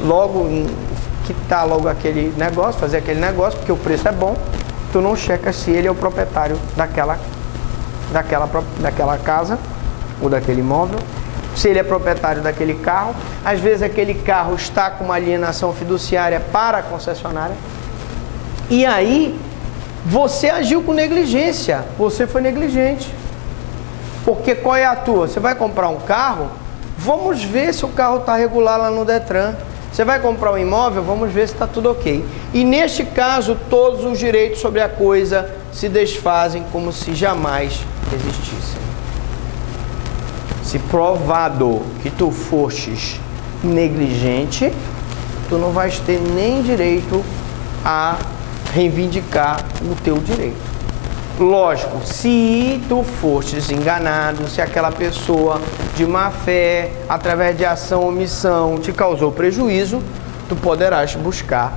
logo quitar logo aquele negócio, fazer aquele negócio, porque o preço é bom, tu não checa se ele é o proprietário daquela casa ou daquele imóvel, se ele é proprietário daquele carro. Às vezes aquele carro está com uma alienação fiduciária para a concessionária, e aí você agiu com negligência, você foi negligente. Porque qual é a tua? Você vai comprar um carro, vamos ver se o carro está regular lá no Detran. Você vai comprar um imóvel, vamos ver se está tudo ok. E neste caso, todos os direitos sobre a coisa se desfazem como se jamais existissem. Se provado que tu fostes negligente, tu não vais ter nem direito a reivindicar o teu direito. Lógico, se tu fostes enganado, se aquela pessoa de má fé, através de ação ou omissão, te causou prejuízo, tu poderás buscar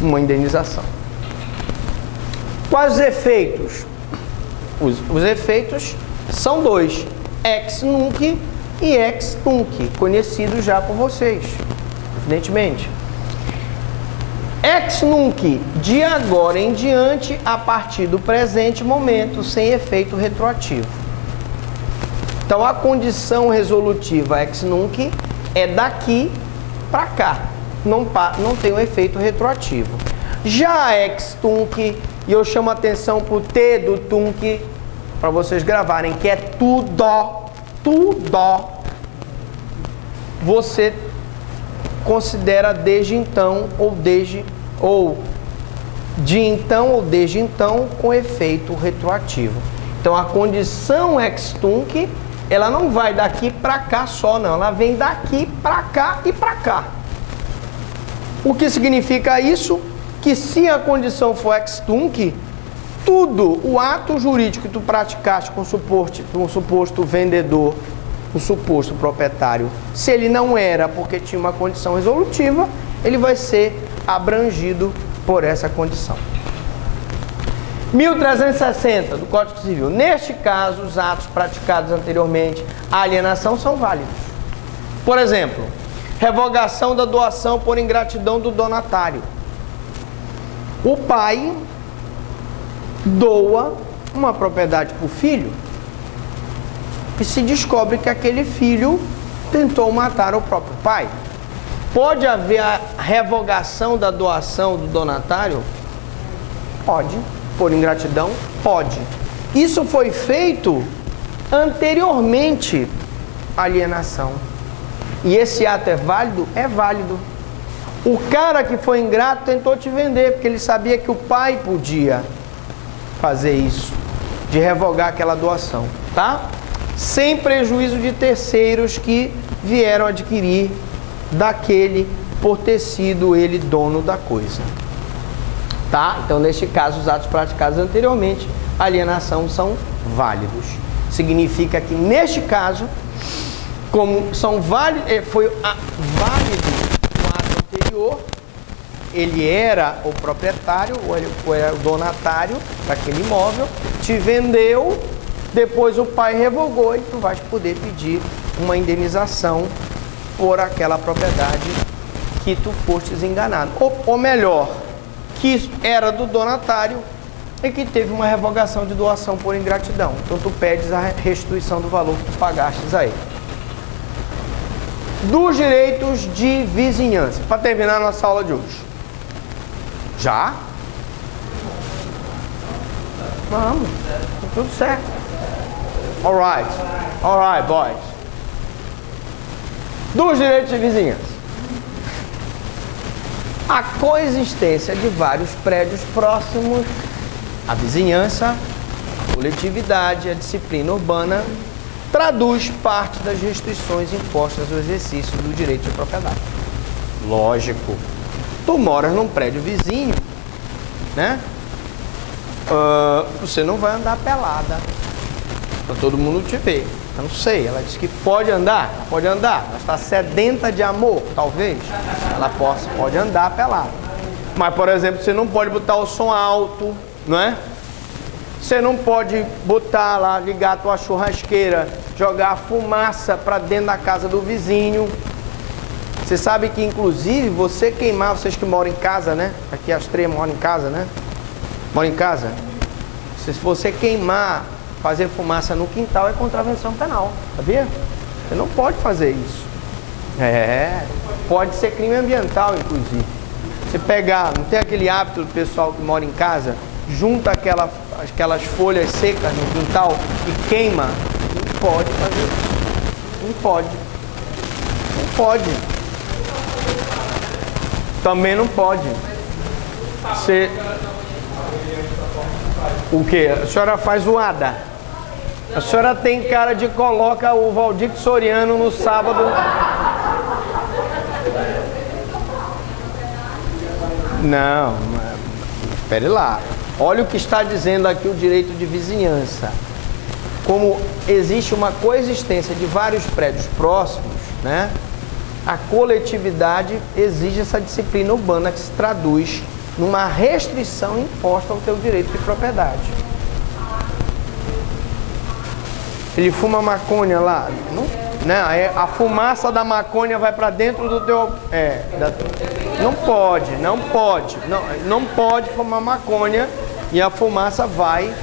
uma indenização. Quais os efeitos? Os efeitos são dois, ex nunc e ex tunc, conhecidos já por vocês, evidentemente. Ex nunc, de agora em diante, a partir do presente momento, sem efeito retroativo. Então, a condição resolutiva ex nunc é daqui para cá, não tem um efeito retroativo. Já a ex tunc, e eu chamo a atenção para o T do tunc, para vocês gravarem, que é tudo, você considera desde então ou de então ou desde então com efeito retroativo. Então a condição ex tunc, ela não vai daqui para cá só, não, ela vem daqui para cá e para cá. O que significa isso? Que se a condição for ex tunc, tudo, o ato jurídico que tu praticaste com um suposto vendedor, o suposto proprietário, se ele não era porque tinha uma condição resolutiva, ele vai ser abrangido por essa condição. 1360 do Código Civil. Neste caso, os atos praticados anteriormente à alienação são válidos. Por exemplo, revogação da doação por ingratidão do donatário. O pai doa uma propriedade para o filho e se descobre que aquele filho tentou matar o próprio pai. Pode haver a revogação da doação do donatário? Pode. Por ingratidão? Pode. Isso foi feito anteriormente à alienação. E esse ato é válido? É válido. O cara que foi ingrato tentou te vender, porque ele sabia que o pai podia fazer isso, de revogar aquela doação, tá? Sem prejuízo de terceiros que vieram adquirir daquele por ter sido ele dono da coisa, tá? Então, neste caso, os atos praticados anteriormente à alienação são válidos. Significa que, neste caso, como são válidos, foi válido no ato anterior, ele era o proprietário, ou ele era o donatário daquele imóvel, te vendeu, depois o pai revogou e tu vais poder pedir uma indenização por aquela propriedade que tu fostes enganado. Ou melhor, que era do donatário e que teve uma revogação de doação por ingratidão. Então tu pedes a restituição do valor que tu pagastes a ele. Dos direitos de vizinhança. Para terminar a nossa aula de hoje. Já? Vamos. Tá tudo certo. Alright. Alright, boys. Dos direitos de vizinhança. A coexistência de vários prédios próximos, a vizinhança, a coletividade, a disciplina urbana, traduz parte das restrições impostas ao exercício do direito de propriedade. Lógico. Tu moras num prédio vizinho, né? Você não vai andar pelada para todo mundo te ver. Eu não sei, ela disse que pode andar, ela está sedenta de amor, talvez, ela pode andar pelada. Mas, por exemplo, você não pode botar o som alto, não é? Você não pode botar lá, ligar a tua churrasqueira, jogar fumaça para dentro da casa do vizinho. Você sabe que, inclusive, você queimar, vocês que moram em casa, né? Aqui as três moram em casa, né? Moram em casa? Se você queimar, fazer fumaça no quintal, é contravenção penal, sabia? Você não pode fazer isso. Pode ser crime ambiental, inclusive. Você pegar, não tem aquele hábito do pessoal que mora em casa, junta aquelas folhas secas no quintal e queima? Não pode fazer isso. Não pode. Não pode. Também não pode. Você... O quê? A senhora faz zoada. A senhora tem cara de coloca o Valdir Soriano no sábado. Não, espere lá. Olha o que está dizendo aqui o direito de vizinhança. Como existe uma coexistência de vários prédios próximos, né? A coletividade exige essa disciplina urbana que se traduz numa restrição imposta ao teu direito de propriedade. Ele fuma maconha lá, não, né? A fumaça da maconha vai para dentro do teu... não pode fumar maconha e a fumaça vai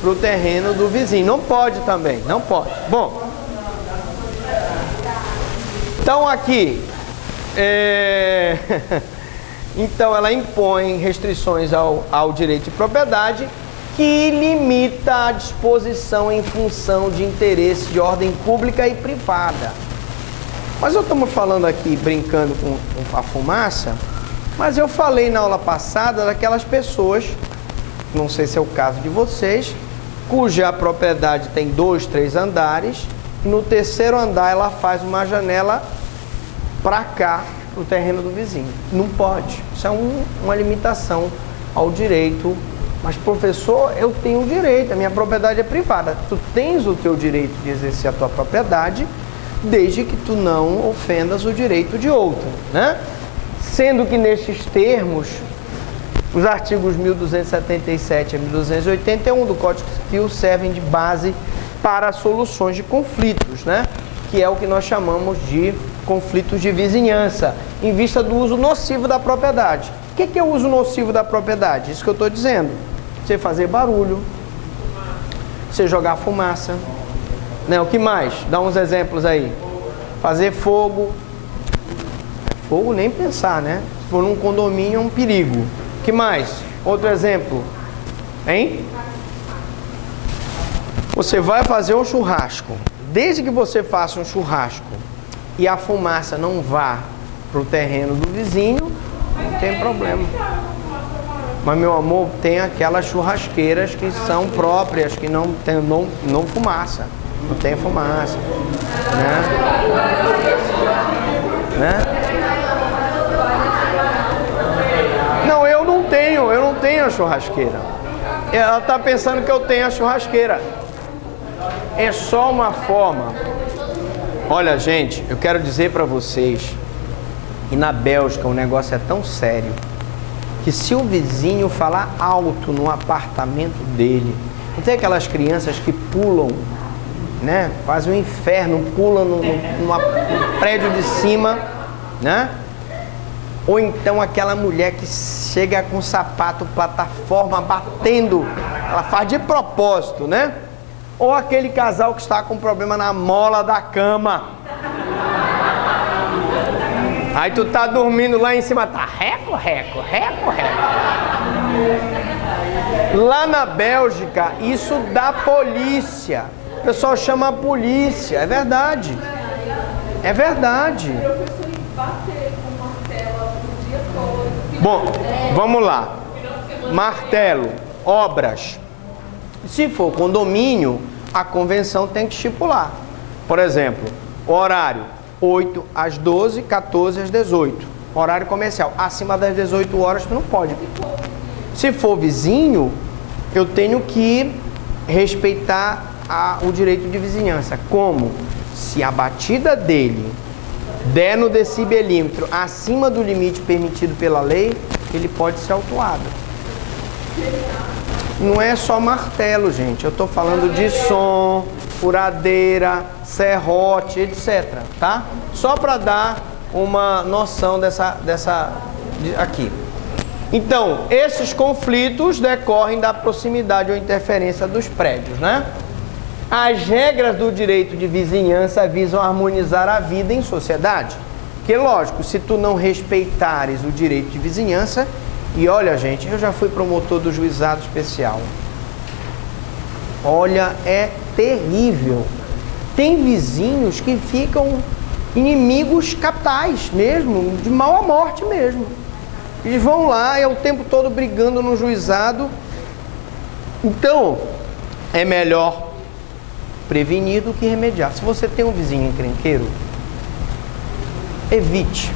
para o terreno do vizinho. Não pode também, não pode. Bom, então aqui, então ela impõe restrições ao direito de propriedade que limita a disposição em função de interesses de ordem pública e privada. Mas eu estamos falando aqui, brincando com a fumaça, mas eu falei na aula passada daquelas pessoas, não sei se é o caso de vocês, cuja propriedade tem 2, 3 andares, e no terceiro andar ela faz uma janela para cá, para o terreno do vizinho. Não pode. Isso é uma limitação ao direito. Mas, professor, eu tenho o direito, a minha propriedade é privada. Tu tens o teu direito de exercer a tua propriedade, desde que tu não ofendas o direito de outro, né? Sendo que nestes termos, os artigos 1277 a 1281 do Código Civil servem de base para soluções de conflitos, né? Que é o que nós chamamos de conflitos de vizinhança, em vista do uso nocivo da propriedade. O que é o uso nocivo da propriedade? Isso que eu estou dizendo. Você fazer barulho, você jogar fumaça, né? O que mais? Dá uns exemplos aí. Fazer fogo. Fogo nem pensar, né? Se for num condomínio é um perigo. O que mais? Outro exemplo. Hein? Você vai fazer um churrasco. Desde que você faça um churrasco e a fumaça não vá para o terreno do vizinho, não tem problema. Mas, meu amor, tem aquelas churrasqueiras que são próprias, que não fumaça. Não tem fumaça. Né? Não, eu não tenho a churrasqueira. Ela está pensando que eu tenho a churrasqueira. É só uma forma. Olha, gente, eu quero dizer para vocês, e na Bélgica o negócio é tão sério, que se o vizinho falar alto no apartamento dele, não tem aquelas crianças que pulam, né? Fazem um inferno, pulam no prédio de cima, né? Ou então aquela mulher que chega com sapato, plataforma, batendo, ela faz de propósito, né? Ou aquele casal que está com problema na mola da cama. Aí tu tá dormindo lá em cima, tá reco. Lá na Bélgica, isso dá polícia. O pessoal chama a polícia, é verdade. É verdade. Bom, vamos lá. Martelo, obras. Se for condomínio, a convenção tem que estipular. Por exemplo, o horário 8 às 12, 14 às 18. Horário comercial. Acima das 18 horas tu não pode. Se for vizinho, eu tenho que respeitar o direito de vizinhança. Como? Se a batida dele der no decibelímetro acima do limite permitido pela lei, ele pode ser autuado. Não é só martelo, gente. Eu estou falando de som, furadeira, serrote, etc. Tá? Só para dar uma noção aqui. Então, esses conflitos decorrem da proximidade ou interferência dos prédios, né? As regras do direito de vizinhança visam harmonizar a vida em sociedade. Porque, lógico, se tu não respeitares o direito de vizinhança... E olha, gente, eu já fui promotor do juizado especial. Olha, é terrível. Tem vizinhos que ficam inimigos capitais mesmo, de mal à morte mesmo. Eles vão lá, é o tempo todo brigando no juizado. Então, é melhor prevenir do que remediar. Se você tem um vizinho encrenqueiro, evite.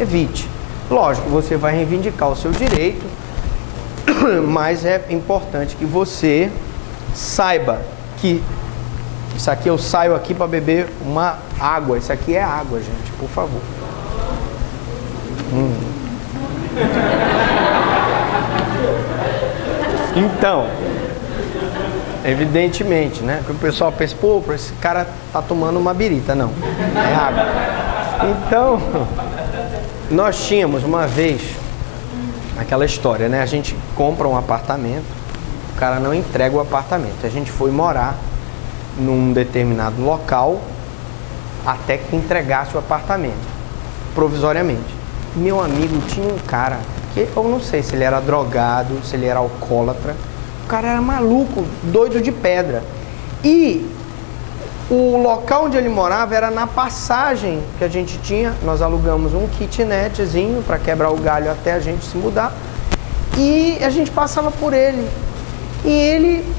Evite. Lógico, você vai reivindicar o seu direito, mas é importante que você saiba que isso aqui eu saio aqui para beber uma água. Isso aqui é água, gente, por favor. Então, evidentemente, né? Que o pessoal pensa, pô, esse cara tá tomando uma birita. Não, é água. Então, nós tínhamos uma vez aquela história, né? A gente compra um apartamento, o cara não entrega o apartamento. A gente foi morar num determinado local até que entregasse o apartamento, provisoriamente. Meu amigo tinha um cara que eu não sei se ele era drogado, se ele era alcoólatra. O cara era maluco, doido de pedra. E o local onde ele morava era na passagem que a gente tinha. Nós alugamos um kitnetzinho para quebrar o galho até a gente se mudar. E a gente passava por ele. E ele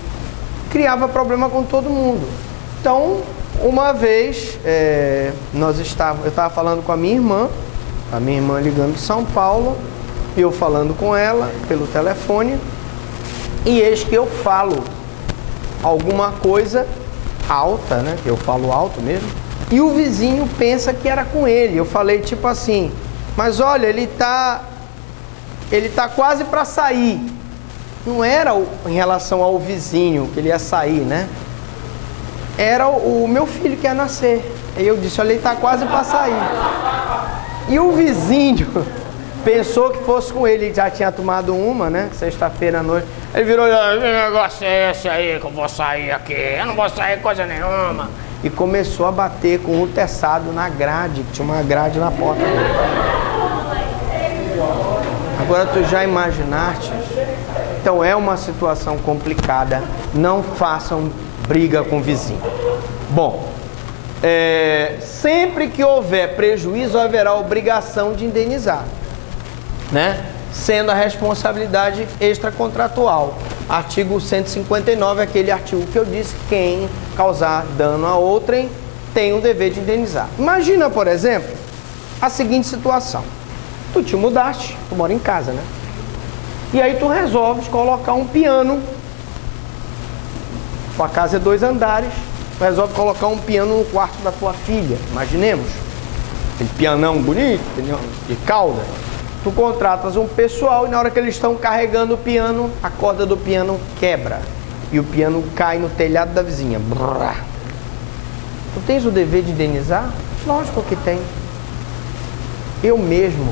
criava problema com todo mundo. Então, uma vez, eu estava falando com a minha irmã ligando de São Paulo, e eu falando com ela pelo telefone, e eis que eu falo alguma coisa alta, né? Eu falo alto mesmo, e o vizinho pensa que era com ele. Eu falei tipo assim, mas olha, ele tá quase para sair. Não era em relação ao vizinho que ele ia sair, né? Era o meu filho que ia nascer. Aí eu disse, olha, ele tá quase para sair. E o vizinho pensou que fosse com ele. Ele já tinha tomado uma, né? Sexta-feira à noite. Ele virou, que negócio é esse aí que eu vou sair aqui? Eu não vou sair coisa nenhuma. E começou a bater com o teçado na grade, que tinha uma grade na porta dele. Agora tu já imaginaste? Então é uma situação complicada. Não façam briga com o vizinho. Bom, sempre que houver prejuízo, haverá obrigação de indenizar, né? Sendo a responsabilidade extracontratual. Artigo 159, aquele artigo que eu disse, quem causar dano a outrem tem o dever de indenizar. Imagina, por exemplo, a seguinte situação. Tu te mudaste, tu mora em casa, né? E aí tu resolves colocar um piano. Tua casa é 2 andares, tu resolve colocar um piano no quarto da tua filha. Imaginemos, aquele pianão bonito, de cauda. Tu contratas um pessoal e na hora que eles estão carregando o piano, a corda do piano quebra. E o piano cai no telhado da vizinha. Brrr. Tu tens o dever de indenizar? Lógico que tem. Eu mesmo,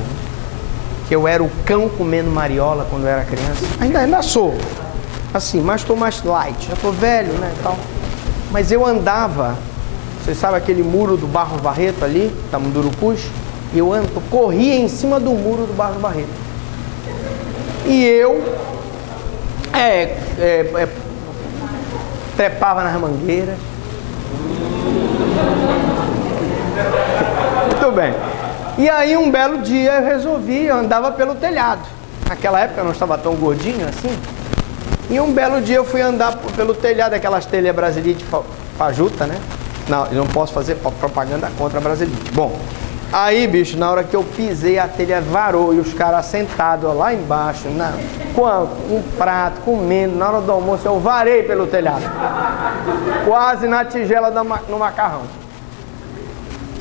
que eu era o cão comendo mariola quando eu era criança, ainda sou, assim, mas estou mais light, já estou velho, né, e tal. Mas eu andava, vocês sabem aquele muro do Barros Barreto ali, da Mundurucus? Eu corria em cima do muro do Barros Barreto. E eu trepava nas mangueiras. Muito bem. E aí um belo dia eu resolvi, eu andava pelo telhado. Naquela época eu não estava tão gordinho assim. E um belo dia eu fui andar pelo telhado, aquelas telhas Brasilite fajuta, né? Não, eu não posso fazer propaganda contra a Brasilite. Bom, aí, bicho, na hora que eu pisei, a telha varou e os caras sentados lá embaixo, com um prato, comendo, na hora do almoço, eu varei pelo telhado. Quase na tigela no macarrão.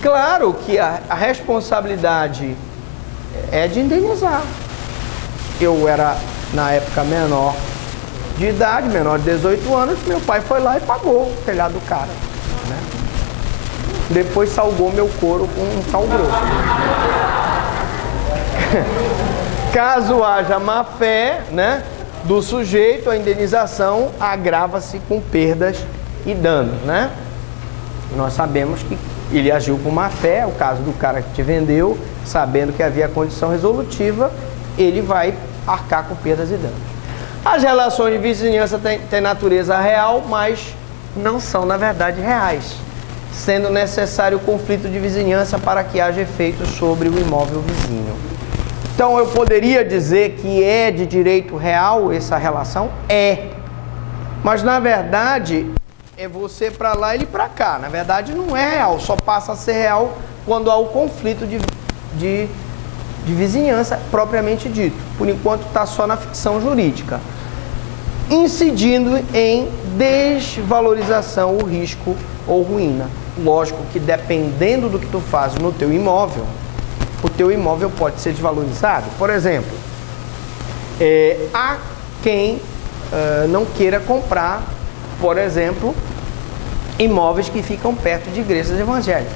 Claro que a responsabilidade é de indenizar. Eu era, na época, menor de idade, menor de 18 anos, meu pai foi lá e pagou o telhado do cara, né? Depois salgou meu couro com um sal grosso. Caso haja má fé, né, do sujeito, a indenização agrava-se com perdas e danos, né? Nós sabemos que ele agiu com má fé, o caso do cara que te vendeu, sabendo que havia condição resolutiva, ele vai arcar com perdas e danos. As relações de vizinhança têm natureza real, mas não são, na verdade, reais, sendo necessário o conflito de vizinhança para que haja efeito sobre o imóvel vizinho. Então, eu poderia dizer que é de direito real essa relação? É. Mas, na verdade, é você para lá e ele para cá. Na verdade, não é real. Só passa a ser real quando há o conflito de vizinhança propriamente dito. Por enquanto, está só na ficção jurídica. Incidindo em desvalorização, o risco ou ruína. Lógico que dependendo do que tu faz no teu imóvel, o teu imóvel pode ser desvalorizado. Por exemplo, há quem não queira comprar, por exemplo, imóveis que ficam perto de igrejas evangélicas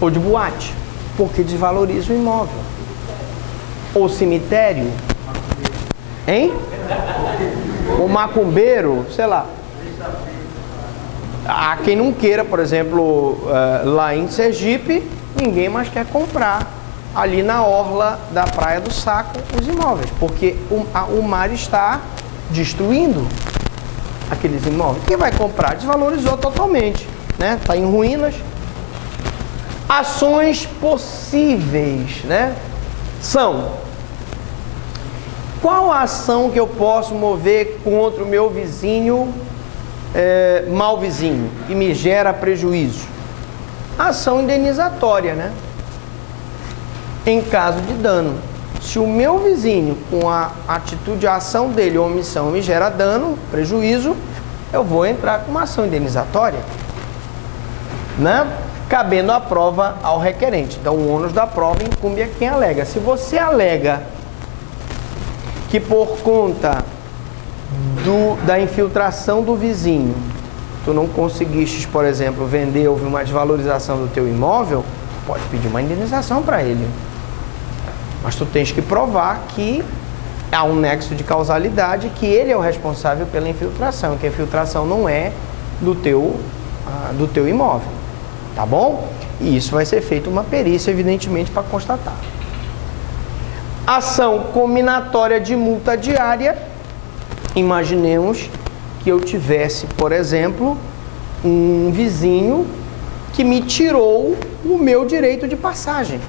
ou de boate, porque desvaloriza o imóvel. Ou cemitério, hein? O macumbeiro, sei lá. Há quem não queira, por exemplo, lá em Sergipe, ninguém mais quer comprar ali na orla da Praia do Saco os imóveis, porque o mar está destruindo aqueles imóveis. Quem vai comprar desvalorizou totalmente, né? Está em ruínas. Ações possíveis, né? São: qual a ação que eu posso mover contra o meu vizinho, mau vizinho, que me gera prejuízo? Ação indenizatória, né? Em caso de dano. Se o meu vizinho, com a atitude, a ação dele ou omissão, me gera dano, prejuízo, eu vou entrar com uma ação indenizatória, né? Cabendo a prova ao requerente. Então, o ônus da prova incumbe a quem alega. Se você alega que por conta da infiltração do vizinho, tu não conseguiste, por exemplo, vender, houve uma desvalorização do teu imóvel, pode pedir uma indenização para ele. Mas tu tens que provar que há um nexo de causalidade, que ele é o responsável pela infiltração, que a infiltração não é do teu imóvel, tá bom? E isso vai ser feito uma perícia, evidentemente, para constatar. Ação cominatória de multa diária. Imaginemos que eu tivesse, por exemplo, um vizinho que me tirou o meu direito de passagem,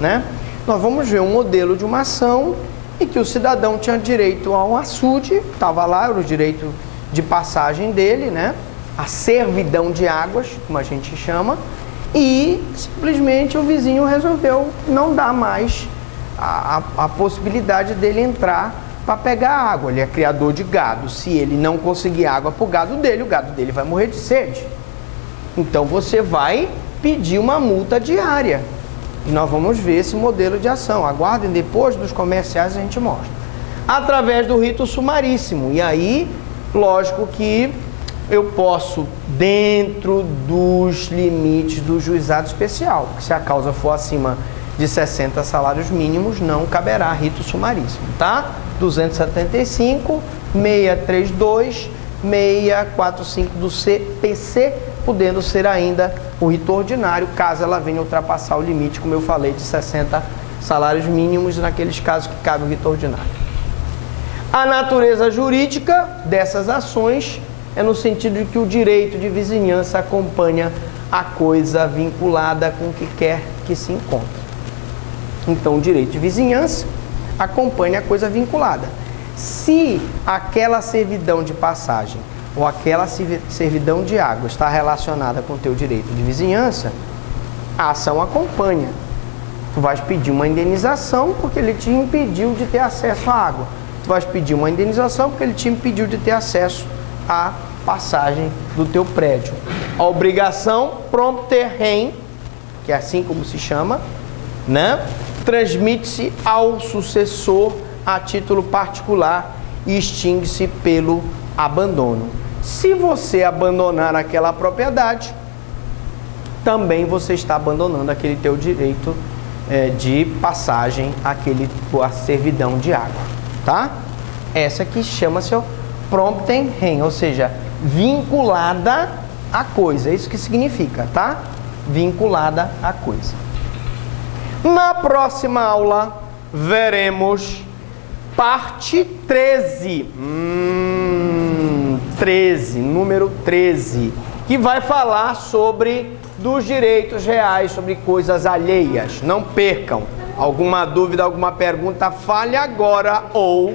né? Nós vamos ver um modelo de uma ação em que o cidadão tinha direito a um açude, estava lá, era o direito de passagem dele, né? A servidão de águas, como a gente chama, e simplesmente o vizinho resolveu não dar mais a possibilidade dele entrar para pegar água. Ele é criador de gado. Se ele não conseguir água para o gado dele vai morrer de sede. Então você vai pedir uma multa diária. E nós vamos ver esse modelo de ação. Aguardem, depois dos comerciais a gente mostra. Através do rito sumaríssimo. E aí, lógico que eu posso, dentro dos limites do juizado especial, que se a causa for acima de 60 salários mínimos, não caberá rito sumaríssimo, tá? 275, 632, 645 do CPC, podendo ser ainda o rito ordinário, caso ela venha ultrapassar o limite, como eu falei, de 60 salários mínimos, naqueles casos que cabe o rito ordinário. A natureza jurídica dessas ações é no sentido de que o direito de vizinhança acompanha a coisa vinculada com o que quer que se encontre. Então, o direito de vizinhança acompanha a coisa vinculada. Se aquela servidão de passagem ou aquela servidão de água está relacionada com o teu direito de vizinhança, a ação acompanha. Tu vais pedir uma indenização porque ele te impediu de ter acesso à água. Tu vais pedir uma indenização porque ele te impediu de ter acesso à passagem do teu prédio. A obrigação prompter rem, que é assim como se chama, né? Transmite-se ao sucessor a título particular e extingue-se pelo abandono. Se você abandonar aquela propriedade, também você está abandonando aquele teu direito de passagem, a servidão de água, tá? Essa aqui chama-se promptem rem, ou seja, vinculada à coisa, é isso que significa, tá? Vinculada à coisa. Na próxima aula, veremos parte 13, número 13, que vai falar sobre dos direitos reais, sobre coisas alheias. Não percam. Alguma dúvida, alguma pergunta, fale agora ou